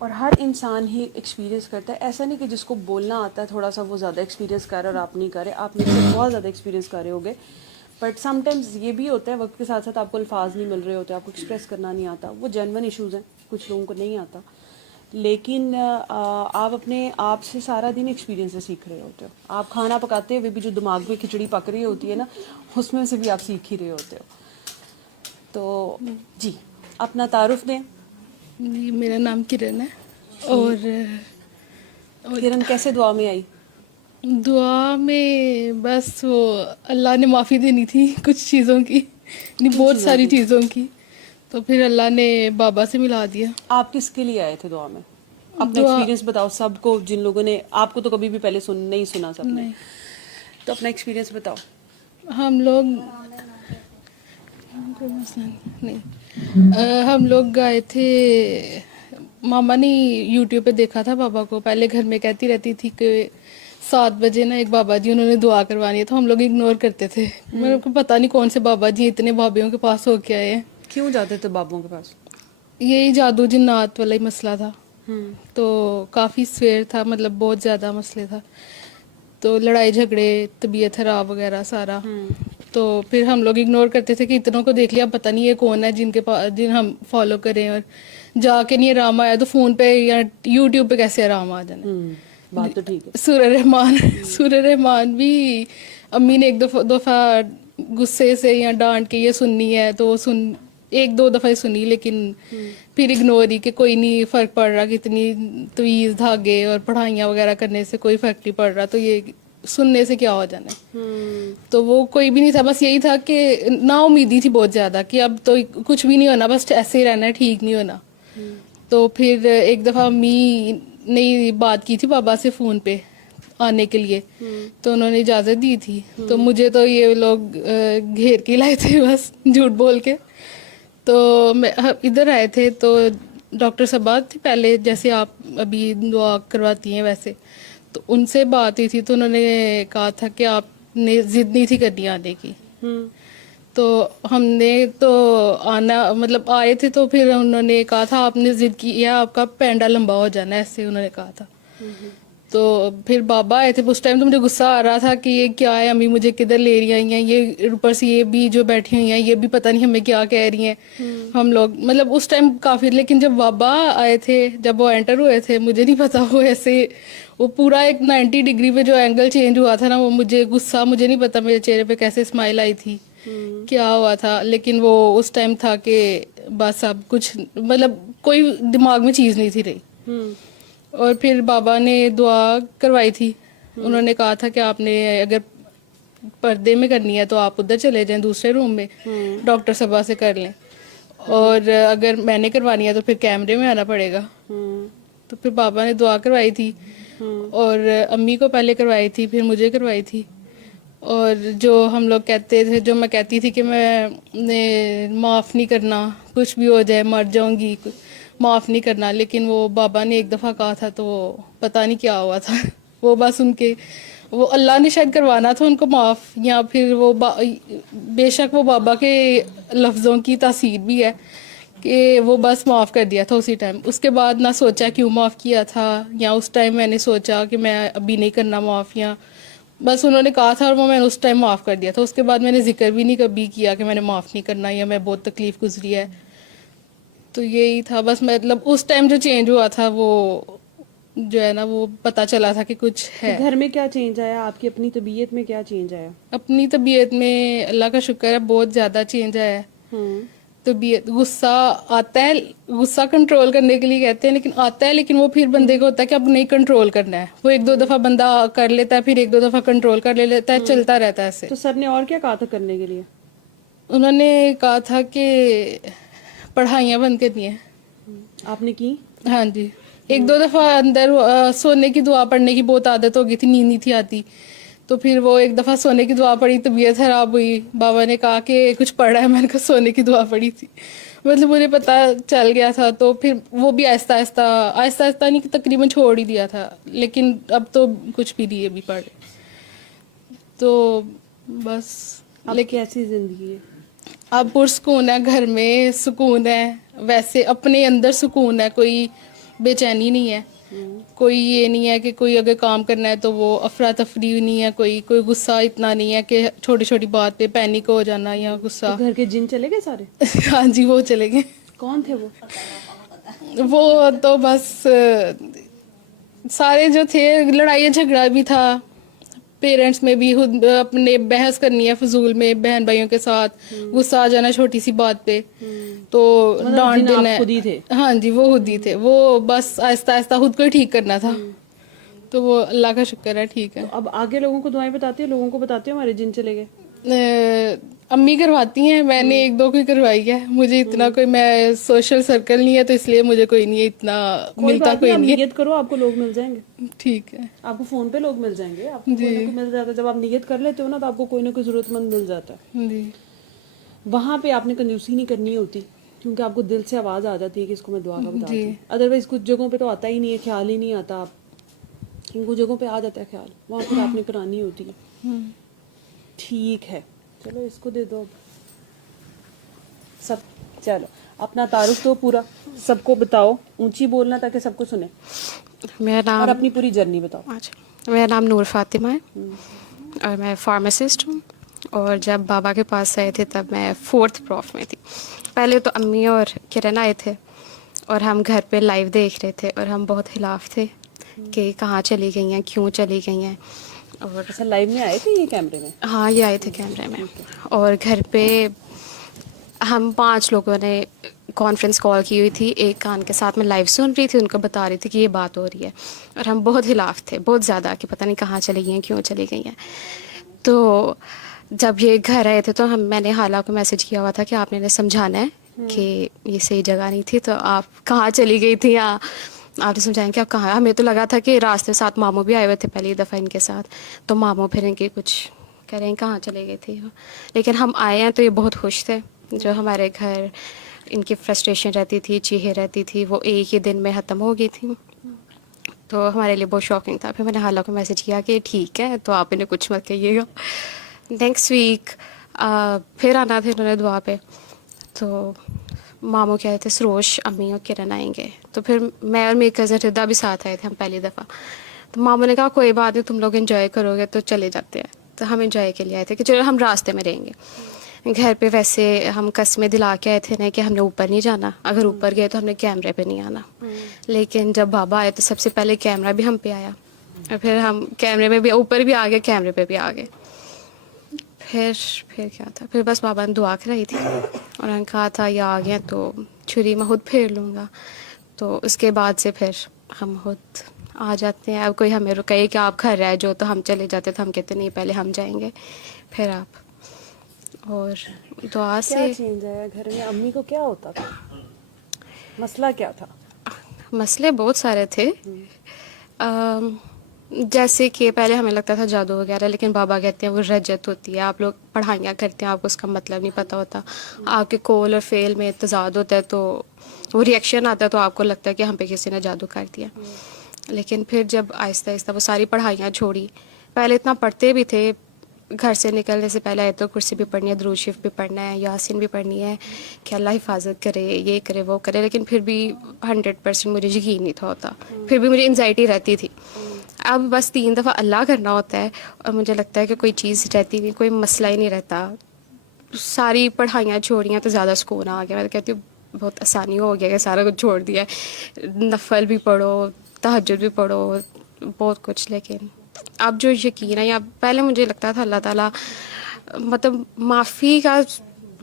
اور ہر انسان ہی ایکسپیرینس کرتا ہے. ایسا نہیں کہ جس کو بولنا آتا ہے تھوڑا سا وہ زیادہ ایکسپیرینس کر رہے اور آپ نہیں کر رہے. آپ مجھ سے بہت زیادہ ایکسپیرینس کر رہے ہوگے. بٹ سم ٹائمز یہ بھی ہوتا ہے وقت کے ساتھ ساتھ آپ کو الفاظ نہیں مل رہے ہوتے, آپ کو ایکسپریس کرنا نہیں آتا. وہ جینون ایشوز ہیں, کچھ لوگوں کو نہیں آتا. لیکن آپ اپنے آپ سے سارا دن ایکسپیرینس سے سیکھ رہے ہوتے ہو. آپ کھانا پکاتے ہوئے بھی جو دماغ میں کھچڑی پک رہی ہوتی ہے نا, اس میں سے بھی آپ سیکھ ہی رہے ہوتے ہو. تو جی اپنا تعارف دیں. جی میرا نام کرن ہے. اور کرن کیسے دعا میں آئی؟ دعا میں بس وہ اللہ نے معافی دینی تھی کچھ چیزوں کی, نہیں کن بہت چیزوں ساری چیزوں کی, تو پھر اللہ نے بابا سے ملا دیا. آپ کس کے لیے آئے تھے دعا میں؟ اپنا دعا ایکسپیرینس بتاؤ سب کو, جن لوگوں نے آپ کو تو کبھی بھی پہلے نہیں سنا سب نے, نہیں, تو اپنا ایکسپیرینس بتاؤ. ہم لوگ کوئی مسئلہ نہیں, ہم لوگ گئے تھے. ماما نے یوٹیوب پہ دیکھا تھا بابا کو, پہلے گھر میں کہتی رہتی تھی کہ 7 بجے نا ایک بابا جی انہوں نے دعا کروانی ہے, تو ہم لوگ اگنور کرتے تھے. میرے کو پتا نہیں کون سے بابا جی اتنے بابیوں کے پاس ہو کے آئے ہیں. کیوں جاتے تھے بابوں کے پاس؟ یہی جادو جنات والا ہی مسئلہ تھا. ہوں. تو کافی سویر تھا, مطلب بہت زیادہ مسئلے تھا. تو لڑائی جھگڑے, طبیعت خراب وغیرہ سارا. تو پھر ہم لوگ اگنور کرتے تھے کہ اتنوں کو دیکھ لیا, پتہ نہیں یہ کون ہے جن کے پاس جن ہم فالو کریں, اور جا کے نہیں آرام آیا تو فون پہ یا یوٹیوب پہ کیسے آرام آ جانا. بات تو ٹھیک ہے. سورہ رحمان بھی امی نے ایک دفعہ غصے سے یا ڈانٹ کے یہ سننی ہے تو ایک دو دفعہ ہی سنی, لیکن پھر اگنور ہی کہ کوئی نہیں فرق پڑ رہا, کتنی تویز دھاگے اور پڑھائیاں وغیرہ کرنے سے کوئی فرق نہیں پڑ رہا, تو یہ سننے سے کیا ہو جانا ہے. تو وہ کوئی بھی نہیں تھا, بس یہی تھا کہ نا امیدی تھی بہت زیادہ کہ اب تو کچھ بھی نہیں ہونا, بس ایسے ہی رہنا ہے, ٹھیک نہیں ہونا. تو پھر ایک دفعہ امی نے بات کی تھی بابا سے فون پہ آنے کے لیے, تو انہوں نے اجازت دی تھی. تو مجھے تو یہ لوگ گھیر کے لائے تھے بس جھوٹ بول کے. تو ادھر آئے تھے تو ڈاکٹر صاحبہ تھی پہلے, جیسے آپ ابھی دعا کرواتی ہیں ویسے, تو ان سے بات ہوئی تھی. تو انہوں نے کہا تھا کہ آپ نے ضد نہیں تھی کرنی آنے کی. تو ہم نے تو آنا مطلب آئے تھے, تو پھر انہوں نے کہا تھا آپ نے ضد کی, یا آپ کا پینڈا لمبا ہو جانا ہے, ایسے انہوں نے کہا تھا. تو پھر بابا آئے تھے, اس ٹائم تو مجھے غصہ آ رہا تھا کہ یہ کیا ہے, امی مجھے کدھر لے رہی آئی ہیں, یہ اوپر سے یہ بھی جو بیٹھی ہوئی ہیں یہ بھی پتہ نہیں ہمیں کیا کہہ رہی ہیں. ہم لوگ مطلب اس ٹائم کافی, لیکن جب بابا آئے تھے, جب وہ انٹر ہوئے تھے, مجھے نہیں پتا وہ ایسے وہ پورا ایک 90 ڈگری پہ جو اینگل چینج ہوا تھا نا, وہ مجھے غصہ, مجھے نہیں پتا میرے چہرے پہ کیسے اسمائل آئی تھی, کیا ہوا تھا. لیکن وہ اس ٹائم تھا کہ بس اب کچھ مطلب کوئی دماغ میں چیز نہیں تھی رہی. اور پھر بابا نے دعا کروائی تھی. انہوں نے کہا تھا کہ آپ نے اگر پردے میں کرنی ہے تو آپ ادھر چلے جائیں دوسرے روم میں, ڈاکٹر صاحبہ سے کر لیں, اور اگر میں نے کروانی ہے تو پھر کیمرے میں آنا پڑے گا. تو پھر بابا نے دعا کروائی تھی, اور امی کو پہلے کروائی تھی, پھر مجھے کروائی تھی. اور جو ہم لوگ کہتے تھے, جو میں کہتی تھی کہ میں نے معاف نہیں کرنا, کچھ بھی ہو جائے مر جاؤں گی, معاف نہیں کرنا, لیکن وہ بابا نے ایک دفعہ کہا تھا تو وہ پتہ نہیں کیا ہوا تھا. وہ بس ان کے وہ اللہ نے شاید کروانا تھا ان کو معاف, یا پھر وہ بے شک وہ بابا کے لفظوں کی تاثیر بھی ہے کہ وہ بس معاف کر دیا تھا اسی ٹائم. اس کے بعد نہ سوچا کیوں معاف کیا تھا, یا اس ٹائم میں نے سوچا کہ میں ابھی نہیں کرنا معاف, یا بس انہوں نے کہا تھا اور وہ میں نے اس ٹائم معاف کر دیا تھا. اس کے بعد میں نے ذکر بھی نہیں کبھی کیا کہ میں نے معاف نہیں کرنا, یا میں بہت تکلیف گزری ہے. تو یہی تھا بس, مطلب اس ٹائم جو چینج ہوا تھا وہ جو ہے نا وہ پتہ چلا تھا کہ کچھ تو ہے. گھر میں کیا چینج آیا, آپ کی اپنی طبیعت میں کیا چینج آیا؟ اپنی طبیعت میں اللہ کا شکر ہے بہت زیادہ چینج آیا ہے. طبیعت غصہ آتا ہے, غصہ کنٹرول کرنے کے لیے کہتے ہیں, لیکن آتا ہے, لیکن وہ پھر بندے کو ہوتا ہے کہ اب نہیں کنٹرول کرنا ہے. وہ ایک دو دفعہ بندہ کر لیتا ہے, پھر ایک دو دفعہ کنٹرول کر لیتا ہے, چلتا رہتا ہے ایسے. تو سر نے اور کیا کہا تھا کرنے کے لیے؟ انہوں نے کہا تھا کہ پڑھائیاں بند کرنی ہیں. آپ نے کی؟ ہاں جی, ایک دو دفعہ اندر سونے کی دعا پڑھنے کی بہت عادت ہو گئی تھی, نیند نہیں تھی آتی, تو پھر وہ ایک دفعہ سونے کی دعا پڑھی, طبیعت خراب ہوئی, بابا نے کہا کہ کچھ پڑھا ہے, میں نے کہا سونے کی دعا پڑھی تھی. مطلب مجھے پتہ چل گیا تھا, تو پھر وہ بھی آہستہ آہستہ نہیں کہ تقریباً چھوڑ ہی دیا تھا, لیکن اب تو کچھ بھی نہیں ابھی پڑھے. تو بس اب لیکن کیسی زندگی ہے؟ اب پرسکون ہے, گھر میں سکون ہے, ویسے اپنے اندر سکون ہے, کوئی बेचैनी नहीं है, कोई ये नहीं है कि कोई अगर काम करना है तो वो अफरा तफरी नहीं है, कोई गुस्सा इतना नहीं है कि छोटी छोटी बात पे पैनिक हो जाना या गुस्सा। तो घर के जिन चले गए सारे? हाँ जी, वो चले गए। कौन थे वो तो बस सारे जो थे, लड़ाई झगड़ा भी था, पेरेंट्स में भी खुद अपने बहस करनी है फजूल में बहन भाइयों के साथ, गुस्सा आ जाना छोटी सी बात पे, तो मतलब डांट जिन आप देना। खुद ही थे? हाँ जी, वो खुद ही थे, वो बस आहिस्ता आहिस्ता खुद को ही ठीक करना था। तो वो अल्लाह का शुक्र है ठीक है। तो अब आगे लोगों को दुआएं बताती हो, लोगों को बताती हो हमारे जिन चले गए? अम्मी करवाती हैं, मैंने एक दो की करवाई है, मुझे इतना कोई, मैं सोशल सर्कल नहीं है तो इसलिए मुझे कोई नहीं है इतना, कोई मिलता बात नहीं, कोई आप नहीं है। नियत करो, आपको लोग मिल जाएंगे। ठीक है, आपको फोन पे लोग मिल जाएंगे, आपको कोई ना कोई मिल जाता है। जब आप नियत कर लेते हो ना, तो आपको कोई ना कोई जरूरतमंद मिल जाता है। जी वहां पे आपने कंजूसी नहीं करनी होती, क्योंकि आपको दिल से आवाज आ जाती है कि इसको मैं दुआ का बताती हूँ। अदरवाइज कुछ जगहों पे तो आता ही नहीं है, ख्याल ही नहीं आता। आप कुछ जगहों पे आ जाता है ख्याल, वहां पर आपने करानी होती है। ठीक है, चलो इसको दे दो अब सब। चलो अपना तारुफ दो पूरा, सबको बताओ, ऊंची बोलना ताकि सबको सुने, मेरा नाम और अपनी पूरी जर्नी बताओ। अच्छा, मेरा नाम नूर फातिमा है और मैं फार्मासिस्ट हूँ। और जब बाबा के पास आए थे तब मैं 4th प्रॉफ में थी। पहले तो अम्मी और किरण आए थे और हम घर पे लाइव देख रहे थे और हम बहुत खिलाफ थे कि कहाँ चली गई हैं, क्यों चली गई हैं। और अच्छा, लाइव में आए थे ये कैमरे में? हाँ, ये आए थे कैमरे में। और घर पे हम 5 लोगों ने कॉन्फ्रेंस कॉल की हुई थी, एक कान के साथ में लाइव सुन रही थी, उनको बता रही थी कि ये बात हो रही है। और हम बहुत खिलाफ थे, बहुत ज़्यादा, कि पता नहीं कहाँ चली गई हैं, क्यों चली गई हैं। तो जब ये घर आए थे तो मैंने हाला को मैसेज किया हुआ था कि आपने इन्हें समझाना है कि ये सही जगह नहीं थी, तो आप कहाँ चली गई थी, या आपने समझाएं कि आप कहाँ। हमें तो लगा था कि रास्ते साथ मामू भी आए हुए थे पहली दफ़ा इनके साथ, तो मामू फिर इनके कुछ कह रहे हैं कहाँ चले गए थे। लेकिन हम आए हैं तो ये बहुत खुश थे। जो हमारे घर इनकी फ्रस्ट्रेशन रहती थी, चीखें रहती थी, वो एक ही दिन में ख़त्म हो गई थी। तो हमारे लिए बहुत शॉकिंग था। फिर मैंने हाला को मैसेज किया कि ठीक है, तो आप इन्हें कुछ मत कहिएगा। नेक्स्ट वीक फिर आना था इन्होंने दुआ पे, तो मामू कह रहे थे सरोश, अम्मी और किरण आएंगे। तो फिर मैं और मेरी कज़न रिदा भी साथ आए थे, हम पहली दफ़ा। तो मामू ने कहा कोई बात नहीं, तुम लोग एंजॉय करोगे तो चले जाते हैं। तो हम एंजॉय के लिए आए थे कि चलो हम रास्ते में रहेंगे। घर पे वैसे हम कस्में दिला के आए थे ना कि हमने ऊपर नहीं जाना, अगर ऊपर गए तो हमने कैमरे पे नहीं आना। लेकिन जब बाबा आए तो सबसे पहले कैमरा भी हम पे आया, और फिर हम कैमरे में भी ऊपर भी आ गए, कैमरे पे भी आ गए। फिर क्या था, फिर बस बाबा ने दुआ कराई थी और उन्होंने कहा था ये आ गए तो छुरी मैं खुद फेर लूँगा। तो उसके बाद से फिर हम खुद आ जाते हैं। अब कोई हमें रुके कि आप घर रह जाओ, तो हम चले जाते, तो हम कहते नहीं पहले हम जाएंगे फिर आप। और दुआ से क्या चेंज आया घर में? अम्मी को क्या होता था, मसला क्या था? मसले बहुत सारे थे। जैसे कि पहले हमें लगता था जादू वगैरह, लेकिन बाबा कहते हैं वो रजत होती है। आप लोग पढ़ाइयाँ करते हैं, आपको उसका मतलब नहीं पता होता। आपके कोल और फेल में तजाद होता है, तो वो रिएक्शन आता है, तो आपको लगता है कि हम पे किसी ने जादू कर दिया। लेकिन फिर जब आहिस्ता आहिस्ता वो सारी पढ़ाइयाँ छोड़ी, पहले इतना पढ़ते भी थे, घर से निकलने से पहले आयतुल कुर्सी भी पढ़नी है, दुरूद शरीफ भी पढ़ना है, यासीन भी पढ़नी है कि अल्लाह हिफाजत करे, ये करे वो करे। लेकिन फिर भी 100% मुझे यकीन नहीं था होता, फिर भी मुझे एंजाइटी रहती थी। अब बस 3 दफ़ा अल्लाह करना होता है और मुझे लगता है कि कोई चीज़ रहती नहीं, कोई मसला ही नहीं रहता। सारी पढ़ाइयाँ छोड़ियाँ तो ज़्यादा सुकून आ गया। मैं तो कहती हूँ बहुत आसानी हो गया कि सारा कुछ छोड़ दिया है। नफल भी पढ़ो, तहज्जुद भी पढ़ो, बहुत कुछ। लेकिन अब जो यकीन है, या पहले मुझे लगता था अल्लाह ताला मतलब माफ़ी का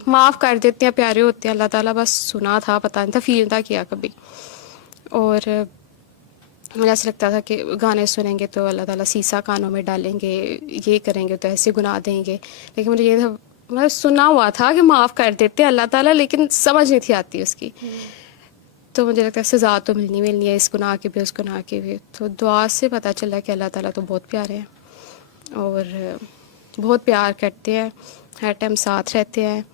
माफ़ कर देते हैं, प्यारे होते हैं अल्लाह ताला, बस सुना था, पता नहीं था, फील था किया कभी। और मुझे ऐसा लगता था कि गाने सुनेंगे तो अल्लाह ताला सीसा कानों में डालेंगे, ये करेंगे तो ऐसे गुनाह देंगे। लेकिन मुझे ये था, मतलब सुना हुआ था कि माफ़ कर देते हैं अल्लाह ताला, लेकिन समझ नहीं थी आती उसकी। तो मुझे लगता है सज़ा तो मिलनी है, इस गुनाह की भी उस गुनाह की भी। तो दुआ से पता चला कि अल्लाह ताला तो बहुत प्यारे हैं और बहुत प्यार करते हैं, हर टाइम साथ रहते हैं,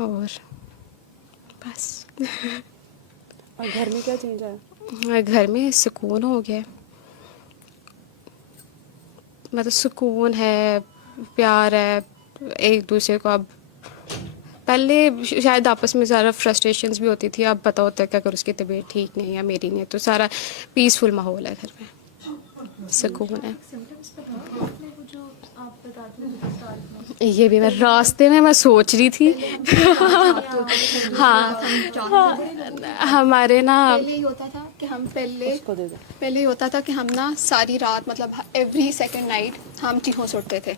और बस। और घर में क्या चेंज आया? घर में सुकून हो गया, मतलब सुकून है, प्यार है, एक दूसरे को अब पहले शायद आपस में ज़्यादा फ्रस्ट्रेशंस भी होती थी, अब पता होता है कि अगर उसकी तबीयत ठीक नहीं है या मेरी नहीं है तो सारा पीसफुल माहौल है घर में, सुकून है। ये भी मैं रास्ते में मैं सोच रही थी हाँ हमारे ना पहले ही होता था कि हम पहले ही होता था कि हम ना सारी रात मतलब एवरी सेकंड नाइट हम चीखों से उठते थे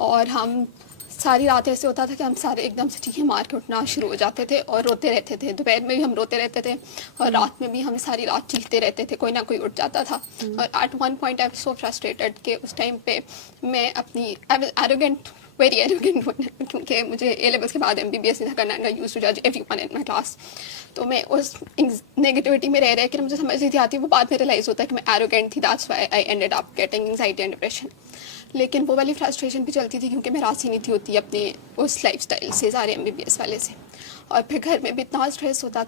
और हम सारी रात ऐसे होता था कि हम सारे एकदम से चीखें मार के उठना शुरू हो जाते थे और रोते रहते थे। दोपहर में भी हम रोते रहते थे और रात में भी हम सारी रात चीखते रहते थे, कोई ना कोई उठ जाता था। और at one point I was so frustrated कि उस टाइम पे मैं अपनी I was arrogant, very arrogant, क्योंकि मुझे ए लेवल्स के बाद MBBS नहीं था करना, आई यूज्ड टू जज एवरीवन इन माय क्लास। तो मैं उस नेगेटिविटी में रह कि मुझे समझ नहीं आती, वो बाद में रियलाइज़ होता है कि मैं एरोगेंट थी, that's why I ended up getting anxiety and depression. लेकिन वो वाली फ्रस्ट्रेशन भी चलती थी क्योंकि मैं राज़ी नहीं थी होती अपने उस लाइफस्टाइल से, सारे MBBS वाले से। और फिर घर में भी इतना स्ट्रेस होता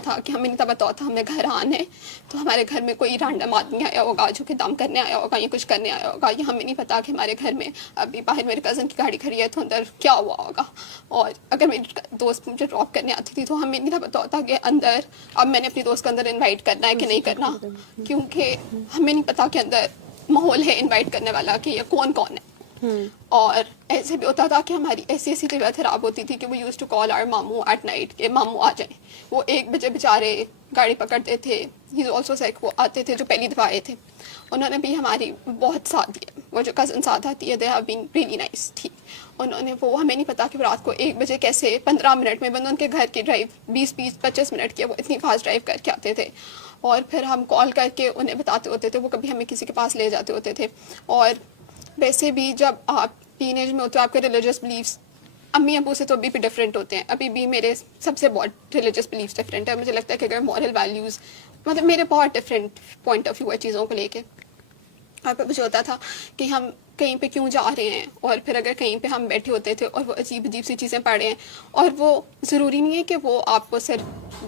था कि हमें नहीं पता था हमें घर आना है तो हमारे घर में कोई रैंडम आदमी आया होगा जो कि दम करने आया होगा या कुछ करने आया होगा, या हमें नहीं पता कि हमारे घर में अभी बाहर मेरे कज़न की गाड़ी खड़ी है तो अंदर क्या हुआ होगा। और अगर मेरी दोस्त मुझे ड्रॉप करने आती थी तो हमें नहीं पता होता कि अंदर अब मैंने अपनी दोस्त को अंदर इन्वाइट करना है कि नहीं करना, क्योंकि हमें नहीं पता कि अंदर माहौल है इनवाइट करने वाला कि ये कौन कौन है। और ऐसे भी होता था कि हमारी ऐसी तबीयत खराब होती थी कि वो यूज्ड टू कॉल आवर मामू एट नाइट कि मामू आ जाए। वो 1 बजे बेचारे गाड़ी पकड़ते थे, ही इज़ ऑल्सो सिक, वो आते थे जो पहली दफ़ा आए थे। उन्होंने भी हमारी बहुत साथ दिया, वो जो कज़न साथ आती है they have been really nice, ठीक। उन्होंने वो हमें नहीं पता कि रात को 1 बजे कैसे 15 मिनट में बंद उनके घर की ड्राइव 20-25 मिनट की, वो इतनी फास्ट ड्राइव करके आते थे। और फिर हम कॉल करके उन्हें बताते होते थे, वो कभी हमें किसी के पास ले जाते होते थे। और वैसे भी जब आप टीनेज में होते हो आपके रिलीजियस बिलीव्स अम्मी अबू से तो अभी भी डिफरेंट होते हैं, अभी भी मेरे सबसे बहुत रिलीजियस बिलीव्स डिफरेंट है। मुझे लगता है कि अगर मॉरल वैल्यूज़ मतलब मेरे बहुत डिफरेंट पॉइंट ऑफ व्यू है चीज़ों को लेके। और फिर मुझे होता था कि हम कहीं पे क्यों जा रहे हैं, और फिर अगर कहीं पे हम बैठे होते थे और वो अजीब सी चीज़ें पढ़ रहे हैं, और वो ज़रूरी नहीं है कि वो आपको सिर्फ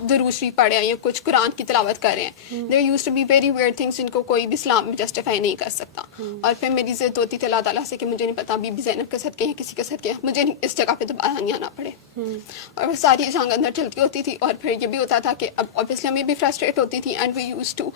दुरूद शरीफ पढ़े हैं या कुछ कुरान की तिलावत कर रहे हैं। There used to be very weird things जिनको कोई भी इस्लाम में जस्टिफाई नहीं कर सकता। और फिर मेरी ज़िद होती थी अल्लाह ताला से कि मुझे नहीं पता बीबी ज़ैनब के सदके या किसी के सदके मुझे इस जगह पे दोबारा नहीं आना पड़े। और वो सारी जंग अंदर चलती होती थी। और फिर ये भी होता था कि अब ऑब्वियसली मैं भी फ्रस्ट्रेट होती थी and we used to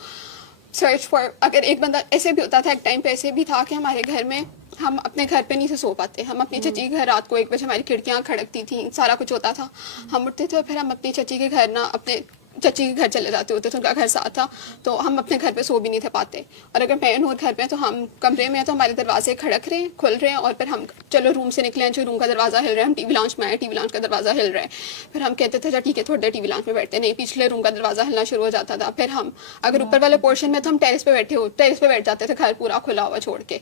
search for, अगर एक बंदा ऐसे भी होता था, एक टाइम पे ऐसे भी था कि हमारे घर में हम अपने घर पे नहीं से सो पाते, हम अपनी चची के घर रात को 1 बजे हमारी खिड़कियाँ खड़कती थी, सारा कुछ होता था, हम उठते थे और फिर हम अपनी चची के घर ना अपने चची के घर चले जाते होते थे, उनका घर साथ था तो हम अपने घर पे सो भी नहीं थे पाते। और अगर मैं नूर घर पे तो हम कमरे में हैं तो हमारे दरवाजे खड़क रहे हैं, खुल रहे हैं, और फिर हम चलो रूम से निकले हैं, जो रूम का दरवाज़ा हिल रहा है, हम टीवी लॉन्च में आए, टीवी लॉन्च का दरवाज़ा हिल रहा है, फिर हम कहते थे ठीक है थोड़ी देर टीवी लॉन्च में बैठते, नहीं पिछले रूम का दरवाज़ा हिलना शुरू हो जाता था। फिर हम अगर ऊपर वाले पोर्शन में तो हम टेरेस पे बैठ जाते थे, घर पूरा खुला हुआ छोड़ के।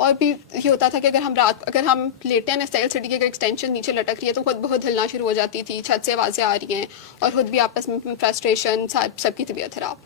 और भी ये होता था कि अगर हम लेटे हैं स्टाइल सिटी की अगर एक्सटेंशन नीचे लटक रही है तो खुद बहुत हिलना शुरू हो जाती थी, छत से आवाज़ें आ रही हैं, और खुद भी आपस में फ्रस्ट्रेशन, सबकी तबीयत खराब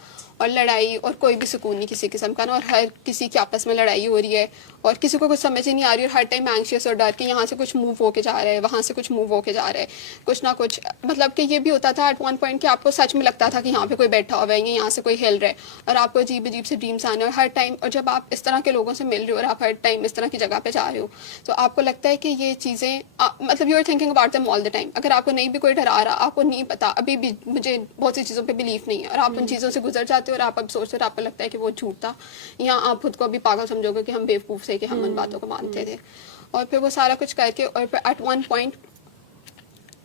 और लड़ाई, और कोई भी सुकून नहीं किसी किस्म का ना, और हर किसी की आपस में लड़ाई हो रही है और किसी को कुछ समझ ही नहीं आ रही, और हर टाइम एंग्शियस और डर के यहाँ से कुछ मूव होके जा रहा है, वहाँ से कुछ मूव होके जा रहा है, कुछ ना कुछ। मतलब कि ये भी होता था एट वन पॉइंट कि आपको सच में लगता था कि यहाँ पे कोई बैठा हुआ है या यहाँ से कोई हिल रहा है, और आपको अजीब अजीब से ड्रीम्स आने, और हर टाइम, और जब आप इस तरह के लोगों से मिल रहे हो और आप हर टाइम इस तरह की जगह पे जा रहे हो तो आपको लगता है कि ये चीज़ें मतलब you are thinking about them all the time. अगर आपको नहीं भी कोई डरा रहा, आपको नहीं पता, अभी भी मुझे बहुत सी चीज़ों पे बिलीफ नहीं है, और आप उन चीज़ों से गुजर जाते हो और आप अब सोचते हो, आपको लगता है कि वो झूठ था, या आप खुद को भी पागल समझोगे कि हम बेवकूफ़ से कि हम उन बातों को मानते थे। और फिर वो सारा कुछ करके, और फिर एट वन पॉइंट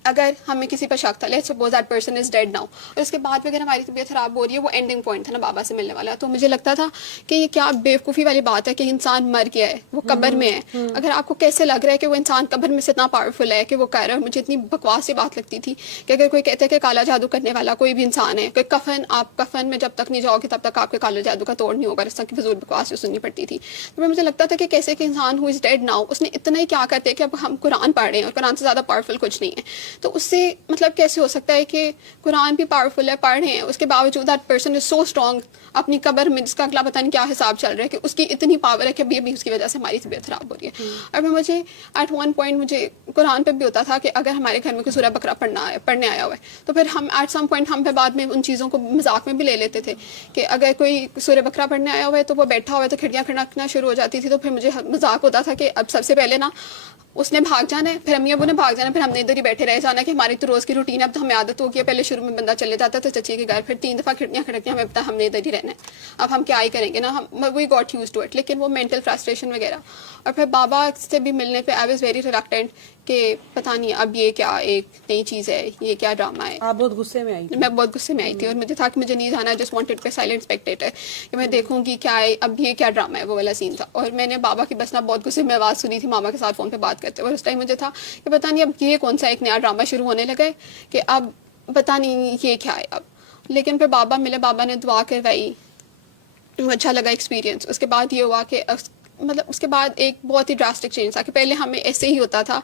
अगर हमें किसी पर शक था, let's suppose that person is dead now, और उसके बाद भी अगर हमारी तबीयत खराब हो रही है, वो एंडिंग पॉइंट था ना बाबा से मिलने वाला, तो मुझे लगता था कि ये क्या बेवकूफ़ी वाली बात है कि इंसान मर गया है, वो कब्र में है। अगर आपको कैसे लग रहा है कि वो इंसान कब्र में से इतना पावरफुल है कि वो कह रहा है, मुझे इतनी बकवास सी बात लगती थी कि अगर कोई कहते हैं कि काला जादू करने वाला कोई भी इंसान है, कोई कफन, आप कफन में जब तक नहीं जाओगे तब तक आपके काले जादू का तोड़ नहीं होगा, इस तरह की फजूल बकवास सुननी पड़ती थी। तो मुझे लगता था कि कैसे कि इंसान हु इज़ डेड नाउ, उसने इतना ही क्या करते हैं कि अब हम कुरान पढ़ रहे हैं और कुरान से ज़्यादा पावरफुल कुछ नहीं है, तो उससे मतलब कैसे हो सकता है कि कुरान भी पावरफुल है, पढ़ रहे हैं, उसके बावजूद that person is so strong अपनी कब्र में, जिसका अगला पता नहीं क्या हिसाब चल रहा है, कि उसकी इतनी पावर है कि अभी उसकी वजह से हमारी तबीयत खराब हो रही है। और मैं मुझे एट वन पॉइंट मुझे कुरान पे भी होता था कि अगर हमारे घर में कोई सूरह बकरा पढ़ने आया हुआ है तो फिर हम एट सम पॉइंट हम फिर बाद में उन चीज़ों को मजाक में भी ले लेते थे कि अगर कोई सूरह बकरा पढ़ने आया हुआ है तो वो बैठा हुआ है तो खिड़कियाँ खड़कना शुरू हो जाती थी, तो फिर मुझे मजाक होता था कि अब सबसे पहले ना اس نے بھاگ جانا ہے, پھر امی ابو نے بھاگ جانا ہے, پھر ہم نے ادھر ہی بیٹھے رہ جانا کہ ہماری تو روز کی روٹین ہے. اب تو ہمیں عادت ہو گئی ہے, پہلے شروع میں بندہ چلے جاتا تھا چچی کے گھر, پھر 3 دفعہ کھڑکیاں کھڑکیاں ہمیں پتا ہم نے ادھر ہی رہنا ہے, اب ہم کیا ہی کریں گے نا, ہم we got used to it. لیکن وہ مینٹل فرسٹریشن وغیرہ, اور پھر بابا سے بھی ملنے پہ آئی واز ویری ریلکٹنٹ کہ پتہ نہیں اب یہ کیا ایک نئی چیز ہے, یہ کیا ڈرامہ ہے. آپ بہت غصے میں آئی تھی. میں بہت غصے میں آئی تھی, اور مجھے تھا کہ مجھے نہیں جانا, جسٹ وانٹڈ پہ سائلنٹ اسپیکٹیٹر کہ میں دیکھوں گی کیا ہے اب یہ کیا ڈرامہ ہے, وہ والا سین تھا. اور میں نے بابا کی بس نا بہت غصے میں آواز سنی تھی ماما کے ساتھ فون پہ بات کرتے, اور اس ٹائم مجھے تھا کہ پتہ نہیں اب یہ کون سا ایک نیا ڈرامہ شروع ہونے لگا ہے کہ اب پتہ نہیں یہ کیا ہے اب. لیکن پھر بابا ملے, بابا نے دعا کروائی, اچھا لگا ایکسپیرینس. اس کے بعد یہ ہوا کہ مطلب اس کے بعد ایک بہت ہی ڈراسٹک چینج تھا کہ پہلے ہمیں ایسے ہی ہوتا تھا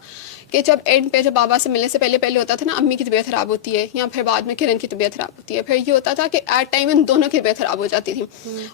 کہ جب اینڈ پہ جب بابا سے ملنے سے پہلے ہوتا تھا نا, امی کی طبیعت خراب ہوتی ہے یا پھر بعد میں کرن کی طبیعت خراب ہوتی ہے, پھر یہ ہوتا تھا کہ ایٹ ٹائم ان دونوں کی طبیعت خراب ہو جاتی تھی.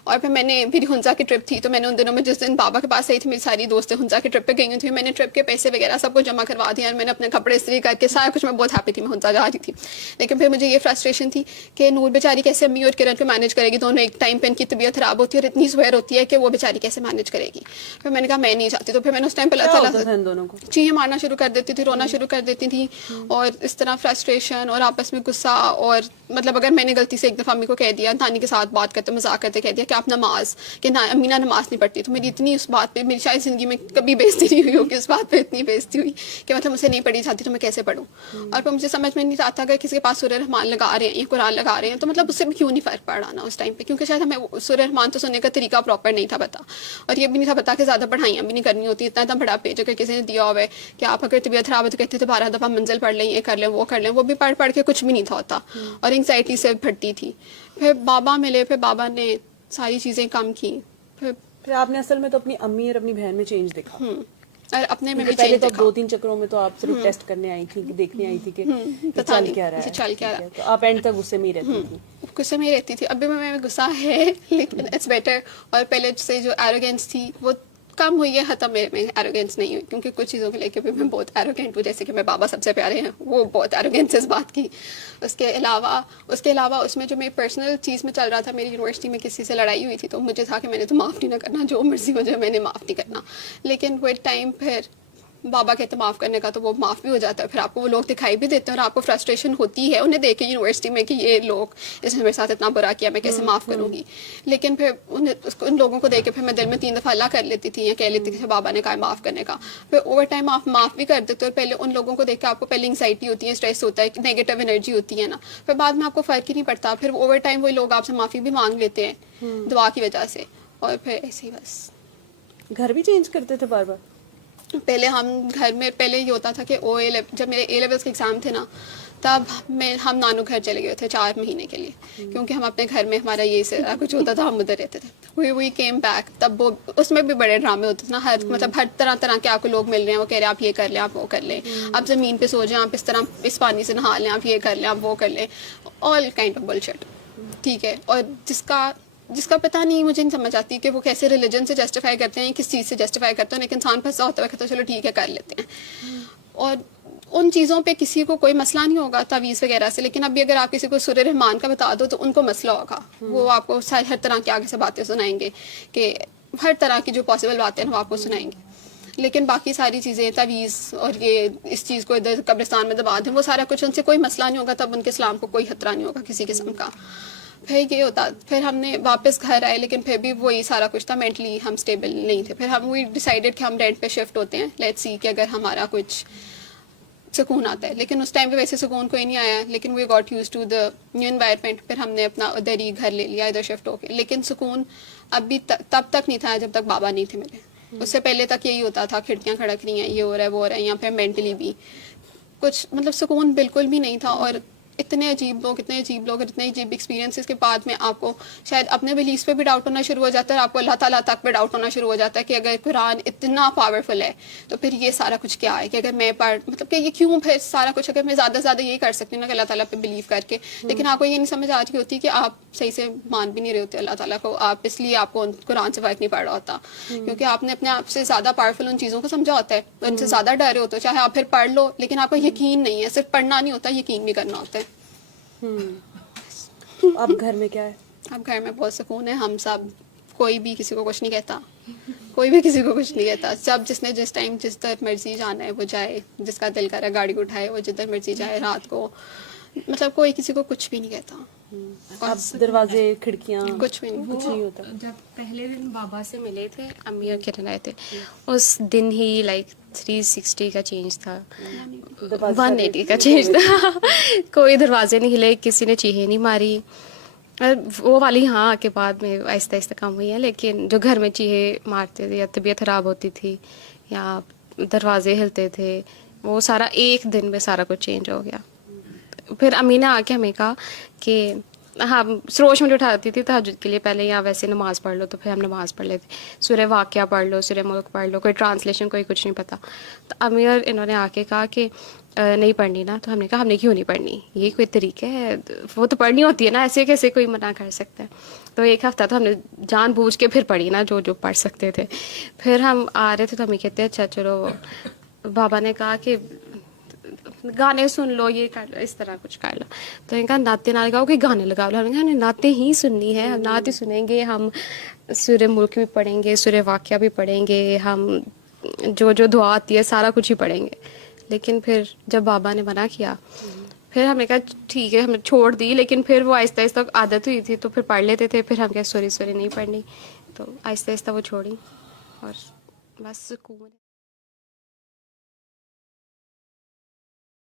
اور پھر میں نے میری ہنزا کی ٹرپ تھی, تو میں نے ان دنوں میں جس دن بابا کے پاس آئی تھی, میری ساری دوستیں ہنزا کی ٹرپ پہ گئی ہوئی تھی, میں نے ٹرپ کے پیسے وغیرہ سب کچھ جمع کروا دیا, اور میں نے اپنے کپڑے استری کر کے سارا کچھ, میں بہت ہیپی تھی, میں ہنزا جا رہی تھی. لیکن پھر مجھے یہ فرسٹریشن تھی کہ نور بیچاری کیسے امی اور کرن کو مینیج کرے گی, دونوں ایک ٹائم پہ ان کی طبیعت خراب ہوتی ہے اور اتنی زہر ہوتی ہے کہ وہ بیچاری کیسے مینیج کرے گی. پھر میں نے کہا میں نہیں چاہتی. تو پھر میں نے اس ٹائم پہ اللہ تعالیٰ ان دونوں کو چیزیں مارنا شروع کر دیتی تھی, رونا شروع کر دیتی تھی, اور اس طرح فرسٹریشن اور آپس میں غصہ. اور مطلب اگر میں نے غلطی سے ایک دفعہ امی کو کہہ دیا, نانی کے ساتھ بات کرتے مذاق کرتے کہہ دیا کہ آپ نماز, کہ امینا نماز نہیں پڑھتی, تو میری اتنی اس بات پہ, میری شاید زندگی میں کبھی بےزتی نہیں ہوئی ہوگی اس بات پہ, اتنی بےزتی ہوئی کہ مطلب مجھ سے نہیں پڑھی جاتی تو میں کیسے پڑھوں. اور پھر مجھے سمجھ میں نہیں آتا اگر کسی کے پاس سورہ رحمان لگا رہے ہیں یا قرآن لگا رہے ہیں تو مطلب اس سے بھی کیوں نہیں فرق پڑ رہا نا اس ٹائم پہ, کیونکہ شاید ہمیں سورہ رحمان تو سننے کا طریقہ پراپر نہیں تھا پتا, اور یہ بھی نہیں تھا پتا کہ زیادہ پڑھائیاں بھی نہیں کرنی ہوتی. اتنا بڑا پیج اگر کسی نے دیا ہوا ہے کہ آپ اگر طبیعت خراب ہے تو کہتے تھے 12 دفعہ منزل پڑھ لیں, یہ کر لیں وہ کر لیں, وہ بھی پڑھ کے کچھ بھی نہیں تھا ہوتا, اور انگزائٹی سے بھرتی تھی. پھر بابا ملے, پھر بابا نے ساری چیزیں کم کی. پھر آپ نے اصل میں تو اپنی امی اور اپنی بہن میں چینج دیکھا, اور اپنے میں بھی پہلے چینج تو دیکھا. 2-3 چکروں میں تو آپ صرف ٹیسٹ کرنے آئی تھی, دیکھنے آئی تھی کہ پتہ چل نہیں کیا رہا ہے, چل کیا رہا ہے. تو آپ اینڈ تک غصے میں ہی رہتی تھی. غصے میں رہتی تھی, ابھی میں غصہ ہے لیکن اٹس بیٹر. اور پہلے سے جو ایروگینس تھی وہ کم ہوئی ہے, ختم میرے میں ایروگینس نہیں ہوئی, کیونکہ کچھ چیزوں کو لے کے بھی میں بہت ایروگینٹ ہوں, جیسے کہ میں بابا سب سے پیارے ہیں, وہ بہت ایروگینس اس بات کی. اس کے علاوہ اس میں جو میری پرسنل چیز میں چل رہا تھا, میری یونیورسٹی میں کسی سے لڑائی ہوئی تھی, تو مجھے تھا کہ میں نے تو معاف نہیں نہ کرنا, جو مرضی ہو جائے میں نے معاف نہیں کرنا. لیکن ود ٹائم پھر بابا کہتے معاف کرنے کا تو وہ معاف بھی ہو جاتا ہے, پھر آپ کو وہ لوگ دکھائی بھی دیتے ہیں, اور آپ کو فرسٹریشن ہوتی ہے انہیں دیکھ کے یونیورسٹی میں کہ یہ لوگ اس نے میرے ساتھ اتنا برا کیا, میں کیسے معاف کروں گی. لیکن پھر ان لوگوں کو دیکھ کے پھر میں دل میں 3 دفعہ اللہ کر لیتی تھی, یا کہہ لیتی تھی کہ بابا نے کہا معاف کرنے کا. پھر اوور ٹائم آپ معاف بھی کر دیتے ہو, پہلے ان لوگوں کو دیکھ کے آپ کو پہلے انگزائٹی ہوتی ہے, اسٹریس ہوتا ہے, نیگیٹو انرجی ہوتی ہے نا, پھر بعد میں آپ کو فرق ہی نہیں پڑتا. پھر اوور ٹائم وہی لوگ آپ سے معافی بھی مانگ لیتے ہیں دعا کی وجہ سے, اور پھر ایسے ہی بس. گھر بھی چینج کرتے تھے بار بار؟ پہلے ہم گھر میں پہلے یہ ہوتا تھا کہ جب میرے اے لیولس کے ایگزام تھے نا, تب ہم نانو گھر چلے گئے تھے 4 مہینے کے لیے, کیونکہ ہم اپنے گھر میں ہمارا یہ سارا کچھ ہوتا تھا, ہم ادھر رہتے تھے. وی کیم بیک, تب وہ اس میں بھی بڑے ڈرامے ہوتے تھے نا, ہر طرح کے آپ کو لوگ مل رہے ہیں, وہ کہہ رہے ہیں آپ یہ کر لیں, آپ وہ کر لیں, آپ زمین پہ سو جائیں, آپ اس طرح اس پانی سے نہا لیں, آپ یہ کر لیں, آپ وہ کر لیں, آل کائنڈ آف بلشٹ. ٹھیک ہے, اور جس کا پتہ نہیں, مجھے نہیں سمجھ آتی کہ وہ کیسے ریلیجن سے جسٹیفائی کرتے ہیں, کس چیز سے جسٹیفائی کرتے ہیں, لیکن انسان پھنسا ہوتا ہے کہتا ہے چلو ٹھیک ہے کر لیتے ہیں. اور ان چیزوں پہ کسی کو کوئی مسئلہ نہیں ہوگا تعویذ وغیرہ سے, لیکن ابھی اگر آپ کسی کو سورہ رحمان کا بتا دو تو ان کو مسئلہ ہوگا, وہ آپ کو ہر طرح کی آگے سے باتیں سنائیں گے, کہ ہر طرح کی جو پاسبل باتیں ہیں وہ آپ کو سنائیں گے. لیکن باقی ساری چیزیں تعویذ اور یہ اس چیز کو ادھر قبرستان میں دبا دیں, وہ سارا کچھ ان سے کوئی مسئلہ نہیں ہوگا, تب ان کے اسلام کو کوئی خطرہ نہیں ہوگا کسی قسم کا. پھر یہ ہوتا, پھر ہم نے واپس گھر آئے, لیکن پھر بھی وہی سارا کچھ تھا, مینٹلی ہم اسٹیبل نہیں تھے. پھر ہم وہی ڈیسائیڈیڈ کہ ہم رینٹ پہ شفٹ ہوتے ہیں, لیٹس سی کہ اگر ہمارا کچھ سکون آتا ہے. لیکن اس ٹائم پہ ویسے سکون کوئی نہیں آیا, لیکن we got used to the new environment. پھر ہم نے اپنا ادھر ہی گھر لے لیا, ادھر شفٹ ہو کے. لیکن سکون اب بھی تب تک نہیں تھا جب تک بابا نہیں تھے میرے. اس سے پہلے تک یہی ہوتا تھا, کھڑکیاں کھڑک رہی ہیں, یہ ہو رہا ہے وہ ہو رہا ہے, یا پھر مینٹلی بھی کچھ مطلب سکون بالکل بھی نہیں تھا. اور اتنے عجیب لوگ اور اتنے عجیب ایکسپیرینسز کے بعد میں آپ کو شاید اپنے بلیفس پہ بھی ڈاؤٹ ہونا شروع ہو جاتا ہے, اور آپ کو اللہ تعالیٰ تک پہ ڈاؤٹ ہونا شروع ہو جاتا ہے کہ اگر قرآن اتنا پاورفل ہے تو پھر یہ سارا کچھ کیا ہے, کہ اگر میں مطلب کہ یہ کیوں پھر سارا کچھ, اگر میں زیادہ سے زیادہ یہی کر سکتی ہوں نا کہ اللہ تعالیٰ پہ بلیو کر کے, لیکن آپ کو یہ نہیں سمجھ آ رہی ہوتی کہ آپ صحیح سے مان بھی نہیں رہے ہوتے اللہ تعالیٰ کو, آپ اس لیے آپ کو قرآن سے فرق نہیں پڑ رہا ہوتا, کیونکہ آپ نے اپنے آپ سے زیادہ پاورفل ان چیزوں کو سمجھا ہوتا ہے, ان سے زیادہ ڈرے ہوتے ہو, چاہے آپ پھر پڑھ لو, لیکن آپ کو یقین نہیں ہے, صرف پڑھنا نہیں ہوتا, یقین بھی کرنا ہوتا ہے. اب گھر میں کیا ہے؟ اب گھر میں بہت سکون ہے, ہم سب, کوئی بھی کسی کو کچھ نہیں کہتا, कोई भी किसी को कुछ नहीं कहता, सब जिसने जिस टाइम जिस तरह मर्जी जाना है वो जाए, जिसका दिल करे गाड़ी को उठाए वो जिधर मर्जी जाए रात को, मतलब कोई किसी को कुछ भी नहीं कहता, आप दरवाजे खिड़कियाँ कुछ भी नहीं। कुछ नहीं होता। जब पहले दिन बाबा से मिले थे, अम्मी और किरण आए थे, उस दिन ही लाइक 360 का चेंज था, 180 का चेंज था। कोई दरवाजे नहीं हिले, किसी ने चीखें नहीं मारी। वो वाली हाँ के बाद में आहिस्ता आहिस्ता कम हुई है, लेकिन जो घर में चीखें मारते थे या तबीयत ख़राब होती थी या दरवाजे हिलते थे, वो सारा एक दिन में सारा कुछ चेंज हो गया। फिर अम्मी ने आके हमें कहा कि हाँ, सरोज मुझे उठाती थी तहज्जुद के लिए, पहले या वैसे नमाज़ पढ़ लो, तो फिर हम नमाज़ पढ़ लेते, सूरह वाक़िया पढ़ लो, सूरह मुल्क पढ़ लो, कोई ट्रांसलेशन कोई कुछ नहीं पता। तो अम्मी और इन्होंने आके कहा कि नहीं पढ़नी ना, तो हमने कहा हमने क्यों नहीं पढ़नी, ये कोई तरीका है, वो तो पढ़नी होती है ना, ऐसे कैसे कोई मना कर सकता है। तो एक हफ़्ता तो हमने जानबूझ के फिर पढ़ी ना, जो जो पढ़ सकते थे। फिर हम आ रहे थे तो हमें कहते अच्छा चलो, बाबा ने कहा कि गाने सुन लो, ये कर लो, इस तरह कुछ कर लो। तो इनका नाते ना लगाओ कि गाने लगा लो, हमने कहा हमने नाते ही सुननी है, हम नाते सुनेंगे, हम सूरह मुल्क भी पढ़ेंगे, सूरह वाक़िया भी पढ़ेंगे, हम जो जो दुआ आती है सारा कुछ ही पढ़ेंगे। लेकिन फिर जब बाबा ने मना किया, फिर हमने कहा ठीक है, हमने छोड़ दी। लेकिन फिर वो आहिस्ता आहिस्ता आदत हुई थी तो फिर पढ़ लेते थे, फिर हम क्या सॉरी नहीं पढ़नी, तो आहिस्ता आहिस्ता वो छोड़ी और बस सुकून।